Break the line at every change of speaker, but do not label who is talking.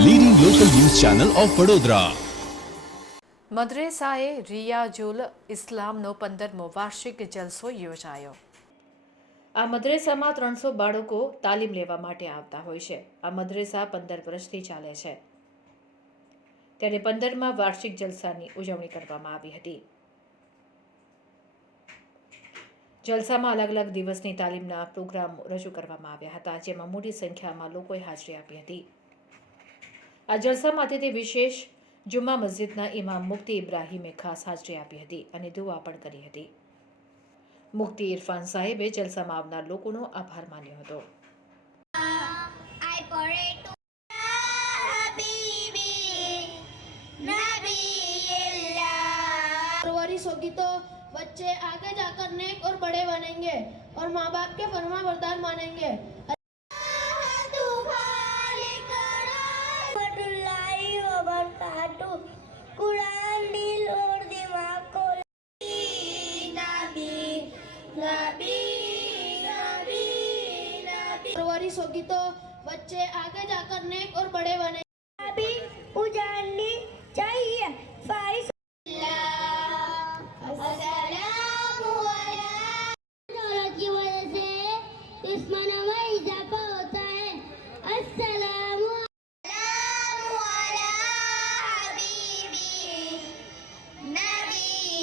Channel of Vadodara
મદ્રેસાએ રિયાજુલ ઇસ્લામનો પંદરમો વાર્ષિક જલસો યોજાયો. આ મદ્રેસામાં ત્રણસો બાળકો તાલીમ લેવા માટે આવતા હોય છે. આ મદ્રેસા પંદર વર્ષથી ચાલે છે. ત્યારે પંદરમાં વાર્ષિક જલસાની ઉજવણી કરવામાં આવી હતી. જલસામાં અલગ અલગ દિવસની તાલીમના પ્રોગ્રામ રજૂ કરવામાં આવ્યા હતા, જેમાં મોટી સંખ્યામાં લોકોએ હાજરી આપી હતી. આ જલસામાં અતિથિ વિશેષ જુમ્મા મસ્જિદના ઇમામ મુફ્તી ઇબ્રાહીમે ખાસ હાજરી આપી હતી અને દુઆ પણ કરી હતી મુફ્તી ઇરફાન સાહેબે જલસામાં આવનાર લોકોનો આભાર માન્યો હતો
I pray to Habibi, Nabiillah.
परवरिश होगी तो बच्चे आगे जाकर नेक और बड़े बनेंगे और माँ बाप के फरमा बरदार मानेंगे फरवरी होगी तो बच्चे आगे जाकर नेक और बड़े बने
अभी उजाड़नी चाहिए फारिश की वजह से इसमें नवा इजाफा होता है असला